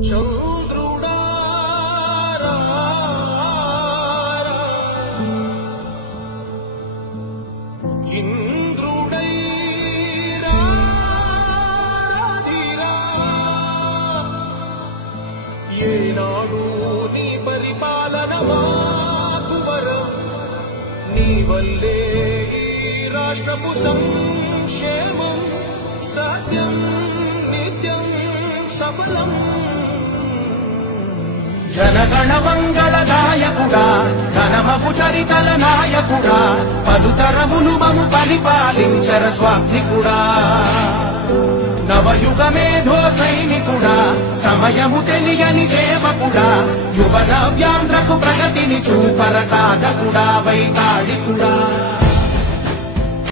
చంద్రుడా ఇంద్రుడై రాధిరా ఏనాడు నీ పరిపాలన మాకు వరం నీ వల్లే ఈ రాష్ట్రపు సంక్షేమం సత్యం నిత్యం సఫలం జనగణ మంగళదాయకుడా ఘనమపు చరితల నాయకుడా పలుతరములు మము పరిపాలించర స్వామికుడా నవయుగ మేధో సైనికుడా సమయము తెలియని సేవకుడా యువ నవ్యాంధ్రకు ప్రగతిని చూపర సాధకుడా వైతాళికుడా